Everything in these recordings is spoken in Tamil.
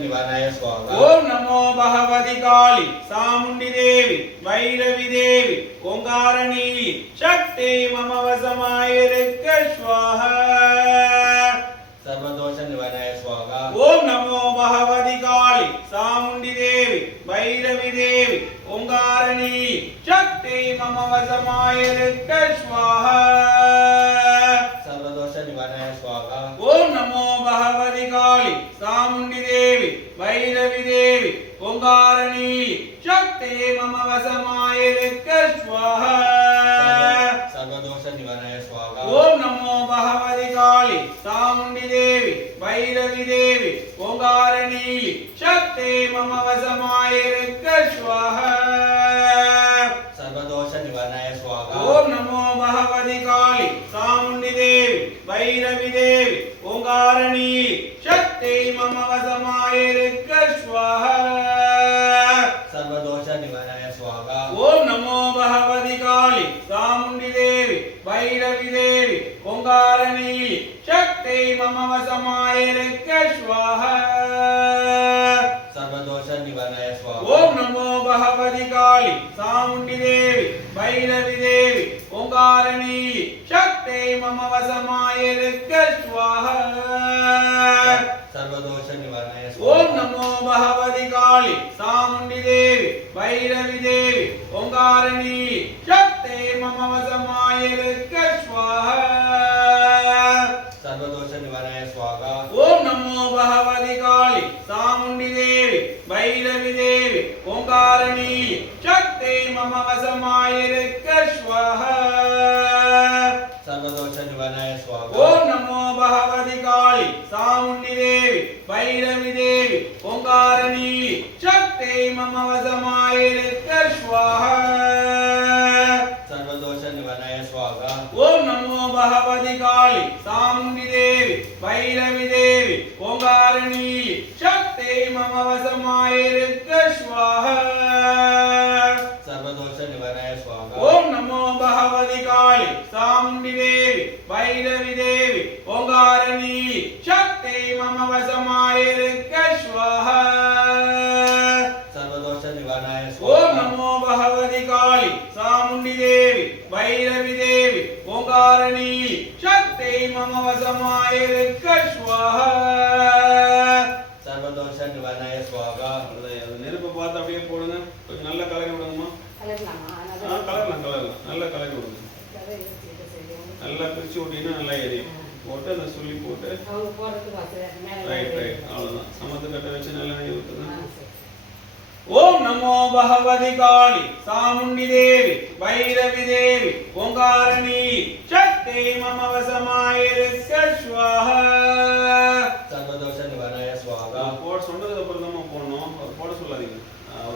निवारणाय स्वाहा। ओम नमो भगवती काली चामुंडी देवी भैरवी देवी ओंकारणी शक्ति मम वशमायिरुक्क स्वाहा। सर्वदोष निवारणाय स्वाहा। ओम नमो भगवती काली चामुंडी देवी भैरवी देवी ओंकारणी शक्ति मम वशमायिरुक्क स्वाहा। सर्वदोष निवारणाय स्वाहा। ओम नमो भगवती काली चामुंडी देवी भैरवी देवी ओंकारणी शक्ति मम वशमायिरुक्क स्वाहा। सर्वदोष निवारणाय स्वाहा। ओम नमो भगवती काली चामुंडी देवी भैरवी देवी ओंकारणी शक्ति मम वशमायिरुक्क स्वाहा। सर्वदोष निवारणाय स्वाहा। ओम नमो भगवती काली चामुंडी देवी भैरवी देवी ओंकारणी शक्ति मम वशमायिरुक्क स्वाहा। सर्वदोष निवारणाय स्वाहा। ओम नमो भगवती काली चामुंडी देवी भैरवी देवी ओंकारणी शक्ति मम वशमायिरुक्क स्वाहा। सर्वदोष निवारणाय स्वाहा। ओम नमो भगवती काली चामुंडी देवी भैरवी देवी ओंकारणी शक्ति मम वशमायिरुक्क स्वाहा। सर्वदोष निवारणाय स्वाहा। ओम नमो भगवती काली चामुंडी देवी भैरवी देवी ओंकारणी शक्ति मम वशमायिरुक्क स्वाहा। सर्वदोष निवारणाय स्वाहा। ओम नमो भगवती काली चामुंडी देवी भैरवी देवी ओंकारणी शक्ति मम वशमायिरुक्क स्वाहा। सर्वदोष निवारणाय स्वाहा। ओम नमो भगवती काली चामुंडी देवी भैरवी देवी ओंकारणी शक्ति मम वशमायिरुक्क स्वाहा। सर्वदोष निवारणाय स्वाहा। ओम नमो भगवती काली चामुंडी देवी भैरवी देवी ओंकारणी शक्ति मम वशमायिरुक्क स्वाहा। सर्वदोष निवारणाय स्वाहा। ओम नमो भगवती काली चामुंडी देवी भैरवी देवी ओंकारणी शक्ति मम वशमायिरुक्क स्वाहा। सर्वदोष निवारणाय स्वाहा। ओम नमो भगवती काली चामुंडी देवी भैरवी देवी ओंकारणी शक्ति मम वशमायिरुक्क स्वाहा। सर्वदोष निवारणाय स्वाहा। நெருப்பு பார்த்து அப்படியே போடுங்க. கொஞ்சம் நல்ல கலர் விடுங்கம்மா. கலர்லாம் நல்ல கலர் விடுங்க. நல்லா பிரிச்சு விட்டீங்கன்னா நல்லா எரியும். போட்டு அந்த சுள்ளி போட்டு ரைட் அவ்வளோதான். சமத்து கட்டை வச்சு நல்லா நெய் ஊற்றுங்க. ओम नमो भगवती काली चामुंडी देवी भैरवी देवी ओंकारणी शक्ति मम वशमायिरुक्क स्वाहा। सर्वदोष निवारणाय स्वाहा। போட சொன்னதுக்கு அப்புறம் தான் போடணும். போட சொல்லாதீங்க.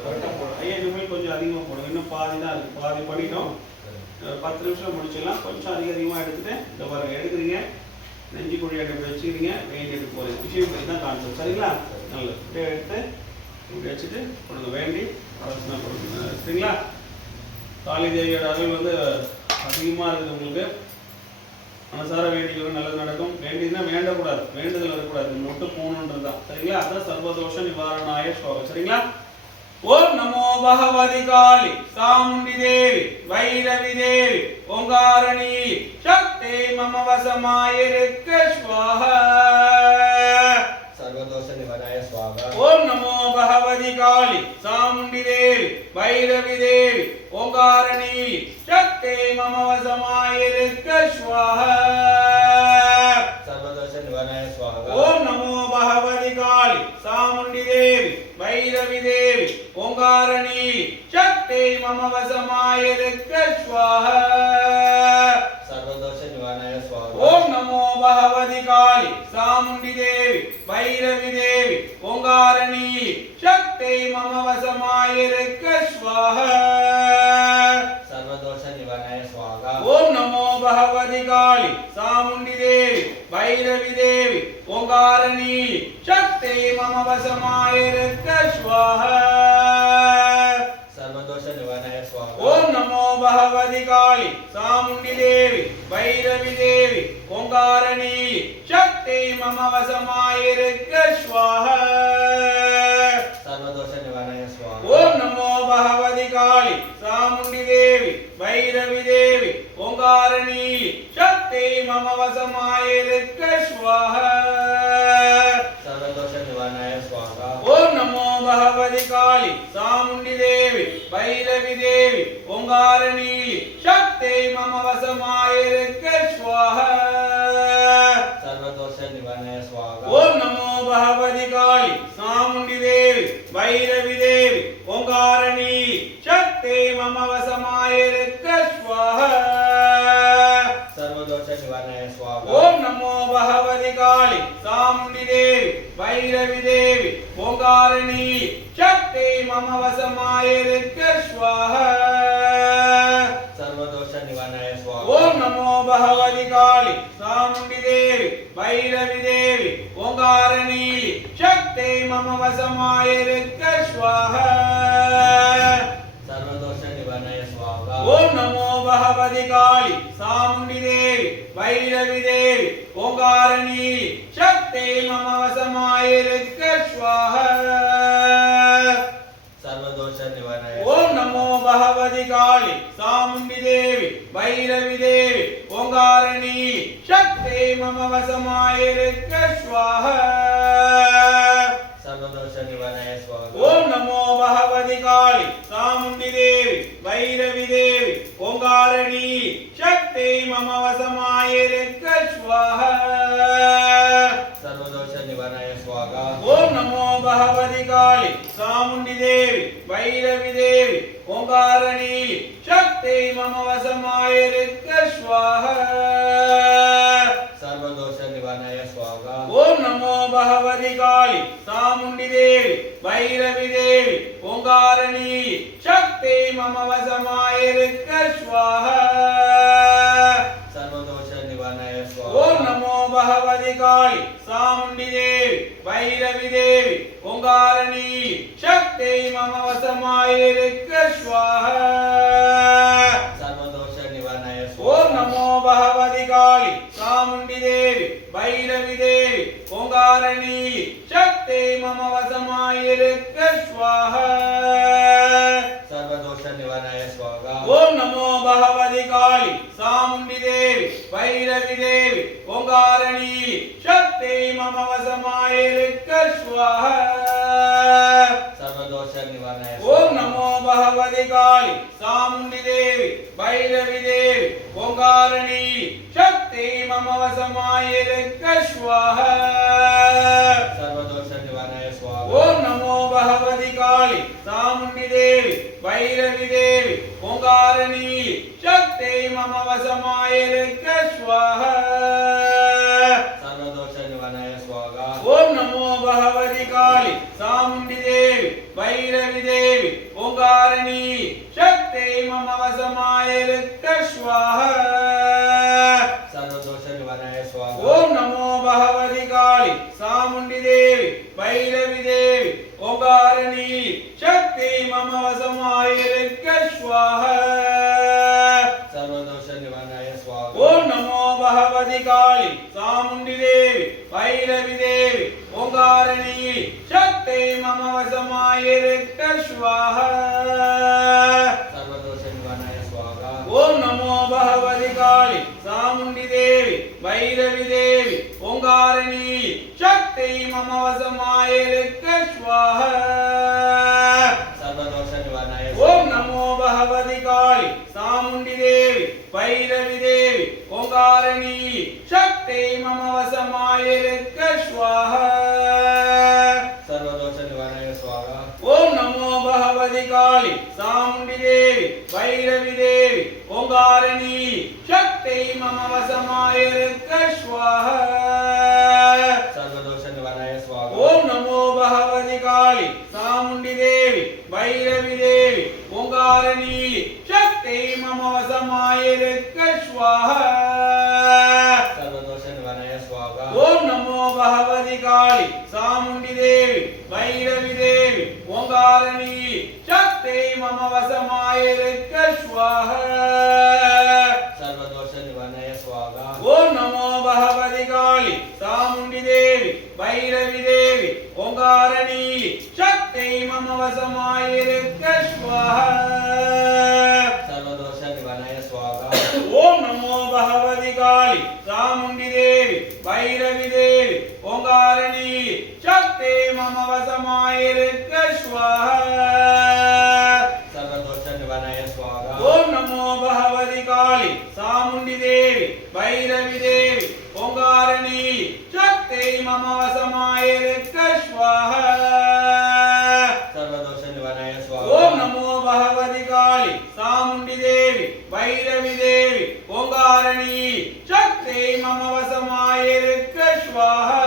கரெக்டாக போட. ஐயா இனிமேல் கொஞ்சம் அதிகமாக போடும். இன்னும் பாதி தான் இருக்கு. பாதி பண்ணிட்டோம். 10 நிமிஷம் முடிச்சிடலாம். கொஞ்சம் அதிகமாக எடுத்துட்டு இந்த பாருங்க எடுக்கிறீங்க. நெஞ்சு குழி எடுத்து வச்சுக்கிறீங்க. வெயின் எடுத்து போகிறீங்க. விஷயம் தான் கான்செப்ட். சரிங்களா? நல்லது. இப்படியே எடுத்து இப்படி வச்சுட்டு கொடுங்க. வேண்டி அரசனா கொடுங்க. சரிங்களா? காளி தேவியோட அருள் வந்து அதிகமாக இருக்குது உங்களுக்கு. மனசார வேண்டிக்கிறது நல்லது நடக்கும். வேண்டியதுன்னா வேண்டக்கூடாது. வேண்டுதல் வரக்கூடாது. மட்டும் போகணுன்றது தான். சரிங்களா? அதான் சர்வதோஷ நிவாரணாய ஸ்லோகம். சரிங்களா? ஓம் நமோ பகவதி காளி சாமுண்டி தேவி வைரவி தேவி ஓங்காரணி சக்தி மம வசமாயிருக்க ஸ்வாஹா. सर्वदोष निवारणाय स्वाहा। ओम नमो भगवती काली चामुंडी देवी भैरवी देवी ओंकारणी शक्ति मम वशमायिरुक्क स्वाहा। सर्वदोष निवारणाय स्वाहा। ओम नमो भगवती काली चामुंडी देवी भैरवी देवी ओंकारणी शक्ति मम वशमायिरुक्क स्वाहा। सर्वदोष निवारणाय स्वाहा। ओम नमो भगवती काली चामुंडी देवी भैरवी देवी ओंकारणी शक्ति मम वशमायिरुक्क स्वाहा। सर्वदोष निवारणाय स्वाहा। ओम नमो भगवती काली चामुंडी देवी भैरवी देवी ओंकारणी शक्ति मम वशमायिरुक्क स्वाहा। सर्वदोष निवारणाय स्वाहा। ओम नमो भगवती काली चामुंडी देवी भैरवी देवी ओंकारणी शक्ति मम वशमायिरुक्क स्वाहा। निवारणाय स्वाहा ओम नमो भगवती काली चामुंडी देवी भैरवी देवी ओंकारिणी शक्ति मम वशमायिरक्क स्वाहा सर्वदोष निवारणाय स्वाहा ओम नमो भगवती काली चामुंडी देवी भैरवी देवी ओंकारिणी शक्ति मम वशमायिरक्क स्वाहा सर्वदोष निवारणाय स्वाहा ओम नमो भगवती काली चामुंडी देवी भैरवी देवी ओंकारिणी शक्ति मम वशमायिरक्क स्वाहा सर्वदोष निवारणाय स्वाहा ओम नमो भगवती काली चामुंडी देवी भैरवी देवी ओंकारिणी शक्ति मम वशमायिरक्क स्वाहा सर्वदोष निवारणाय स्वाहा ओम नमो भगवती काली चामुंडी देवी भैरवी देवी ओंकारिणी शक्ति मम वशमायिरक्क स्वाहा सर्वदोष निवारणाय ओम नमो भगवती काली चामुंडी देवी भैरवी देवी ओंकारिणी शक्ति मम वशमायिरक्क स्वाहा सर्वदोष निवारणाय स्वाहा ओम नमो भगवती काली चामुंडी देवी भैरवी देवी ओंकारिणी शक्ति मम वशमायिरक्क स्वाहा सर्वदोष निवारणाय स्वाहा ओम नमो भगवती काली चामुंडी देवी भैरवी देवी ओंकारिणी शक्ति मम वशमायिरक्क स्वाहा सर्वदोष निवारणाय स्वाहा ओम नमो भगवती काली चामुंडी देवी भैरवी देवी ओंकारिणी शक्ति मम वशमायिरक्क स्वाहा सर्वदोष निवारणाय स्वाहा ओम नमो भगवती काली चामुंडी देवी भैरवी देवी ओंकारिणी शक्ति मम वशमायिरक्क स्वाहा सर्वदोष निवारणाय ओम स्वाहा नमो भगवती काली चामुंडी देवी भैरवी देवी ओंकारिणी शक्ति मम वशमायिरक्क स्वाहा सर्वदोष निवारणाय स्वाहा ओम नमो भगवती काली चामुंडी देवी भैरवी देवी ओंकारिणी शक्ति मम वशमायिरक्क स्वाहा सर्वदोष निवारणाय ओम नमो भगवती काली चामुंडी देवी भैरवी देवी ओंकारिणी शक्ति मम वशमायिरक्क स्वाहा सर्वदोष निवारणाय स्वाहा ओम नमो भगवती काली चामुंडी देवी भैरवी देवी ओंकारिणी शक्ति मम वशमायिरक्क स्वाहा सर्वदोष निवारणाय स्वाहा ओम नमो भगवती काली चामुंडी देवी भैरवी देवी ओंकारिणी शक्ति मम वशमायिरक्क स्वाहा सर्वदोष निवारणाय स्वाहा ओम नमो भगवती काली चामुंडी देवी भैरवी देवी ओंकारिणी शक्ति मम वशमायिरक्क स्वाहा सर्वदोष निवारणाय स्वाहा ओम नमो भगवती काली चामुंडी देवी भैरवी देवी ओंकारिणी शक्ति मम वशमायिरक्क स्वाहा सर्वदोष निवारणाय स्वाहा ओम नमो भगवती काली चामुंडी देवी भैरवी देवी ओंकारिणी शक्ति मम वशमायिरक्क स्वाहा सर्वदोष निवारणाय ओम नमो भगवती काली चामुंडी देवी भैरवी देवी ओंकारिणी शक्ति मम वशमायिरक्क स्वाहा सर्वदोष निवारणाय स्वाहा ओम नमो भगवती काली चामुंडी देवी भैरवी देवी ओंकारिणी शक्ति मम वशमायिरक्क स्वाहा सर्वदोष निवारणाय स्वाहा ओम नमो भगवती काली चामुंडी देवी भैरवी देवी ओंकारिणी शक्ति मम वशमायिरक्क स्वाहा सर्वदोष निवारणाय स्वाहा ओम नमो भगवती काली चामुंडी देवी भैरवी देवी ओंकारिणी शक्ति मम वशमायिरक्क स्वाहा सर्वदोष निवारणाय स्वाहा ओम नमो भगवती काली चामुंडी देवी भैरवी देवी ओंकारिणी शक्ति मम वशमायिरक्क स्वाहा सर्वदोष निवारणाय स्वाहा ओम नमो भगवती काली चामुंडी देवी भैरवी देवी ओंकारिणी சக்தி மம வசமாயிருக்க ஸ்வாஹா. सर्वदोष निवारणाय स्वाहा ஓம் நமோ பகவதி காளி சாமுண்டி தேவி பைரவி தேவி ஓங்காரணி சக்தி மம வசமாயிருக்க ஸ்வாஹா. सर्वदोष निवारणाय स्वाहा ஓம் நமோ பகவதி காளி சாமுண்டி தேவி பைரவி தேவி ஓங்காரணி சக்தி மம வசமாயிருக்க ஸ்வாஹா.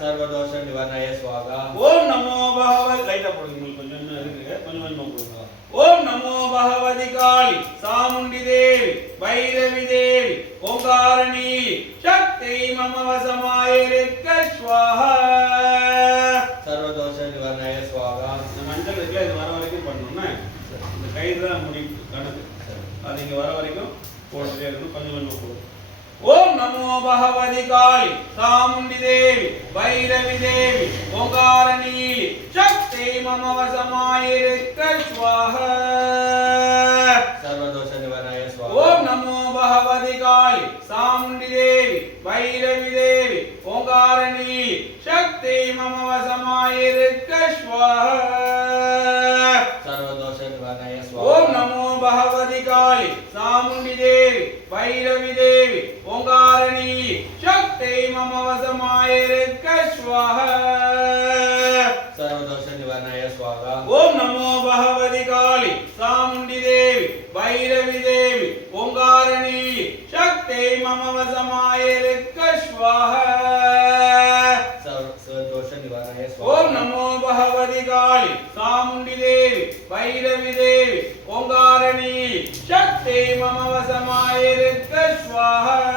सर्वदोष निवारणाय स्वाहा ஓம் நமோ பகவதி லைட்டா போடுங்க கொஞ்சம் இன்னும் இருக்கு கொஞ்சம் கொஞ்சம் போடுங்க. ஓம் நமோ பகவதி காளி சாமுண்டி தேவி பைரவி தேவி ஓங்காரணி சக்தி மம வசமாயிருக்க ஸ்வாஹா. सर्वदोष निवारणाय स्वाहा இந்த மஞ்சள் இருக்குல்ல இது வர வரைக்கும் பண்ணணும்னா இந்த கயிறு தான் முடிவு கணக்கு அது இங்க வர வரைக்கும் போட்டுட்டே இருக்கணும் கொஞ்சம் கொஞ்சம் போடும். ஓம் நமோ பகவதி காளி சாமுண்டி தேவி பைரவி தேவி ஓங்காரணி சக்தி மம வசமாயிருக்க ஸ்வாஹா. सर्वदोष निवारणाय स्वाहा ஓம் நமோ பகவதி காளி சாமுண்டி தேவி பைரவி தேவி ஓங்காரணி சக்தி மம வசமாயிருக்க ஸ்வாஹா. सर्वदोष निवारणाय स्वाहा ஓம் நமோ பகவதி காளி சாமுண்டி தேவி பைரவி தேவி ஓங்காரணி சக்தி மம வசமாயிருக்க ஸ்வாஹா. सर्वदोष निवारणाय स्वाहा ஓம் நமோ பகவதி காளி சாமுண்டி தேவி பைரவி தேவி ஓங்காரணி சக்தி மம வசமாயிருக்க ஸ்வாஹா. सर्वदोष निवारणाय स्वाहा ஓம் நமோ பகவதி காளி சாமுண்டி தேவி பைரவி தேவி ஓங்காரணி சக்தி மம வசமாயிருக்க ஸ்வாஹா.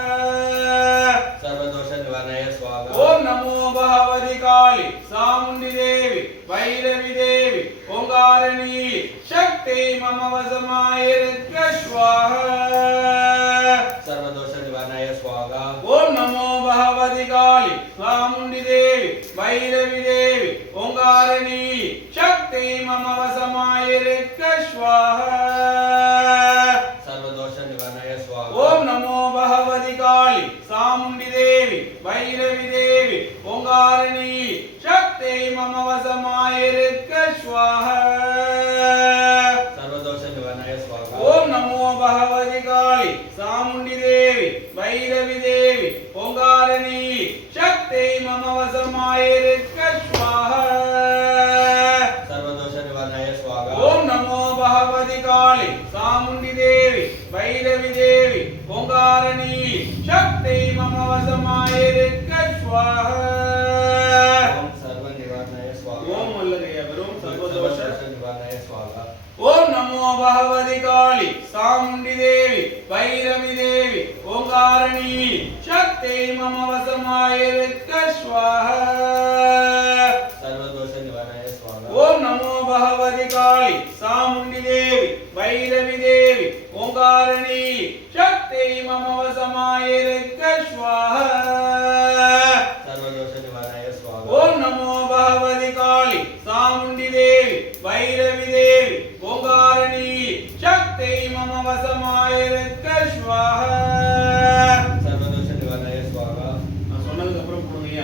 सर्वदोष निवारणाय स्वाहा ஓம் நமோ பகவதி காளி சாமுண்டி தேவி பைரவி தேவி ஓங்காரணி சக்தி மம வசமாயிருக்க ஸ்வாஹா. सर्वदोष निवारणाय स्वाहा ஓம் நமோ பகவதி காளி சாமுண்டி தேவி பைரவி தேவி ஓங்காரணி சக்தி மம வசமாயிருக்க ஸ்வாஹா. सर्वदोष निवारणाय स्वाहा ஓம் நமோ பகவதி காளி சாமுண்டி தேவி பைரவி தேவி ஓங்காரணி சக்தி மம வசமாயிருக்க ஸ்வாஹா. सर्वदोष निवारणाय स्वाहा ஓம் நமோ பகவதி காளி சாமுண்டி தேவி பைரவி தேவி ஓங்காரணி சக்தி மம வசமாயிருக்க ஸ்வாஹா. सर्वदोष निवारणाय स्वाहा ஓம் நமோ பகவதி காளி சாமுண்டி தேவி பைரவி தேவி ஓங்காரணி சக்தி மம வசமாயிருக்க ஸ்வாஹா. ओम सर्व निवारणाय स्वाहा ஓம் அல்லகையா வெறும் சர்வதோஷ सर्वदोष निवारणाय स्वाहा ஓம் நமோ பகவதி காளி சாமுண்டி தேவி பைரவி தேவி ஓங்காரணி சக்தி மம வசமாயிருக்க ஸ்வாஹா. सर्वदोष निवारणाय स्वाहा ஓம் நமோ பகவதி காளி சாமுண்டி தேவி பைரவி தேவி ஓங்காரணி சக்தி மம வசமாயிருக்க ஸ்வாஹா. सर्वदोष निवारणाय स्वाहा ஓம் நமோ பகவதி காளி சாமுண்டி தேவி பைரவி தேவி ஓங்காரணி சக்தி மம வசமாயிருக்க ஸ்வாஹா. सर्वदोष निवारणाय स्वाहा நான் சொன்னதுக்கு அப்புறம் போடுங்க.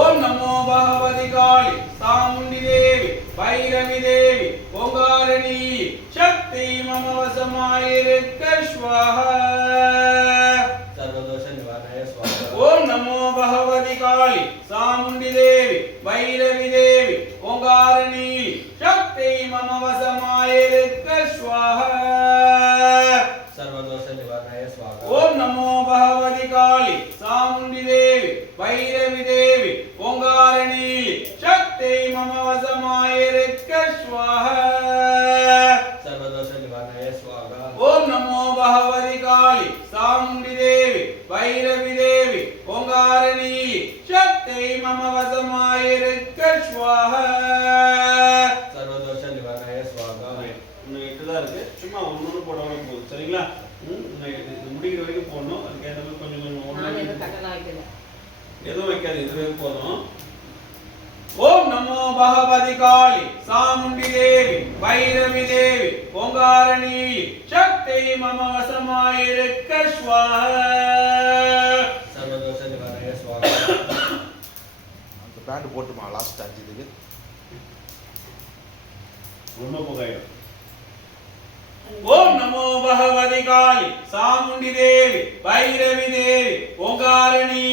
ஓம் நமோ பகவதி காளி சாமுண்டி தேவி பைரவி தேவி ஓங்காரணி சக்தி மம வசமாயிருக்க ஸ்வாஹா. सर्वदोष निवारणाय स्वाहा ஓம் நமோ பகவதி காளி சாமுண்டி தேவி பைரவி தேவி ஓங்காரணி சக்தி மம வசமாயிருக்க ஸ்வாஹா. सर्वदोष निवारणाय स्वाहा ஓம் நமோ பகவதி காளி சாமுண்டி தேவி பைரவி தேவி ஓங்காரணி சக்தி மம வசமாயிருக்க ஸ்வாஹா. सर्वदोष निवारणाय स्वाहा ஓம் நமோ பகவதி காளி சாமுண்டி தேவி பைரவி தேவி ஓங்காரணி சக்தி மம வசமாயிருக்க ஸ்வாஹா. सर्वदोष निवारणाय स्वाहा இன்னும் 8 தான் இருக்கு. சும்மா ஒண்ணு போடவே போதும். சரிங்களா? இது முடிக்கிற வரைக்கும் போடணும். அதுக்கு ஏத்த மாதிரி கொஞ்சம் கொஞ்சம் நான் எதுவும் கட்டணம் வைக்கல. எதுவும் வைக்காது. இதுவே போதும். ஓம் நமோ பகவதி காளி சாமுண்டி தேவி பைரவி தேவி ஓங்காரணி சக்தி மம வசமாயிருக்க ஸ்வாஹா. सर्वदोष निवारणाय स्वाहा பேண்ட் போட்டுமா லாஸ்ட் 5 இதுக்கு ரொம்ப புகாயிடும். ஓம் நமோ பகவதி காளி சாமுண்டி தேவி பைரவி தேவி ஓங்காரணி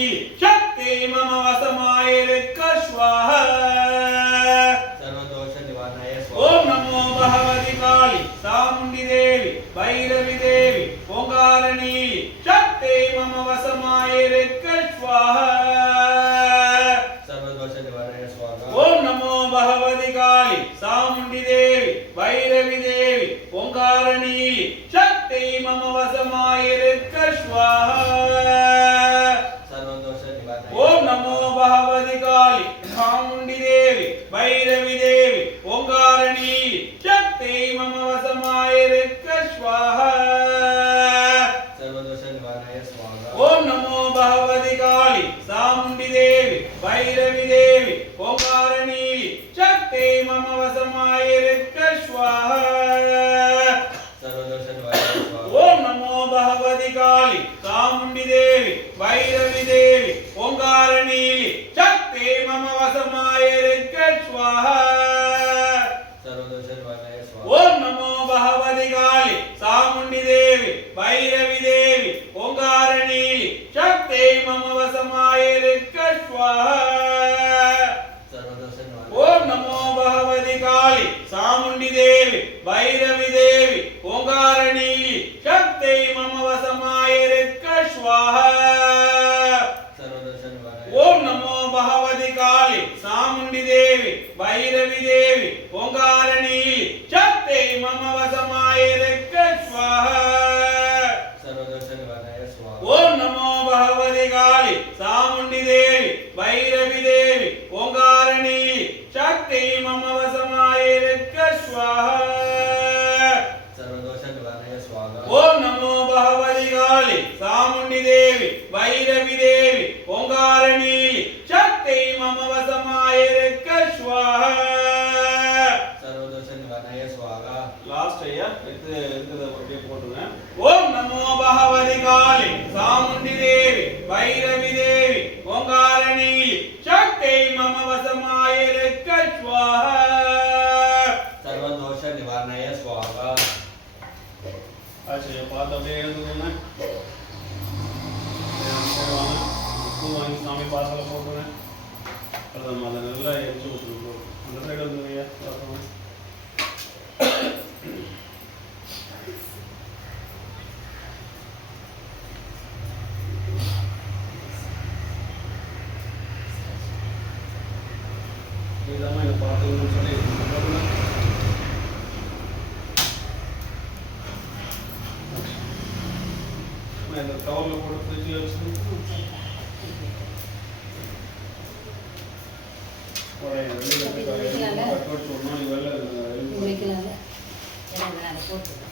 சக்தி மம வசமாயிருக்க ஸ்வாஹா. सर्वदोष निवारणाय ஓம் நமோ பகவதி காளி சாமுண்டி தேவி பைரவி தேவி ஓங்காரணி சக்தி மம வசமாயிருக்க ஸ்வாஹா. सर्वदोष निवारणाय स्वाहा. ஓம் நமோ பகவதி காளி சாமுண்டி தேவி பைரவி தேவி ஓங்காரணி சக்தி மம வசமாயிருக்க ஸ்வாஹா. सर्वदोष निवारणाय. ஓம் நமோ பகவதி காளி சாமுண்டி தேவி பைரவி தேவி ஓங்காரணி சக்தி மம வசமாயிருக்க ஸ்வாஹா. सर्वदोष निवारणाय स्वाहा. ஓம் நமோ பகவதி காளி சாமுண்டி தேவி பைரவி தேவி ஓங்காரணி சக்தி மம வசமாயிருக்க ஸ்வாஹா. सर्वदोष निवारणाय स्वाहा. ஓம் நமோ பகவதி காளி சாமுண்டி தேவி பைரவி தேவி ஓங்காரணி சக்தி மம வசமாயிருக்க ஸ்வாஹா. सर्वदोष निवारणाय स्वाहा. ஓம் நமோ பகவதி காளி சாமுண்டி தேவி பைரவி தேவி ஓங்காரணி சக்தி மம வசமாயிருக்க ஸ்வாஹா. सर्वदोष निवारणाय. ஓம் நமோ பகவதி காளி சாமுண்டி தேவி பைரவி தேவி ஓங்காரணி சக்தி மம வசமாயிருக்க ஸ்வாஹா. सर्वदोष निवारणाय. ஓம் நமோ பகவதி காளி சாமுண்டி தேவி பைரவி தேவி ஓங்காரணி சக்தி மம வசமாயிருக்க ஸ்வாஹா. सर्वदोष निवारणाय स्वाहा. ஓம் நமோ பகவதி காளி சாமுண்டி தேவி பைரவி தேவி ஓங்காரணி சக்தி மம வசமாயிருக்க ஸ்வாஹா. सर्वदोष निवारणाय स्वाहा. ஓம் நமோ பகவதி காளி சாமுண்டி தேவி பைரவி தேவி ஓங்காரணி சக்தி மம வசமாயிருக்க ஸ்வாஹா. सर्वदोष निवारणाय स्वाहा. லாஸ்ட் ஐயா இருக்கிறத அப்படியே போட்டுங்க. ஓம் நமோ பகவதி காளி சாமுண்டி தேவி பைரவி தேவி ஓங்காரணி சக்தி மம வசமாயிருக்க ஸ்வாஹா. सर्वदोष निवारणाय स्वाहा. ஆச்சரிய பார்த்து அப்படியே எழுதுங்க. பூ வாங்கி சாமி பாசல போட்டுங்க. அதான் அதை நல்லா எரிச்சு விட்டுருக்கோம். அந்த சைடு வந்துங்க. இதாம்மா இதை பார்த்துக்கணும்னு சொல்லி இந்த கவரில் போட்டு ஃப்ரிட்ஜில் வச்சு வெளியில் கட் வச்சு ஒரு நாளைக்கு வெளில வைக்கலாம்ல. போட்டு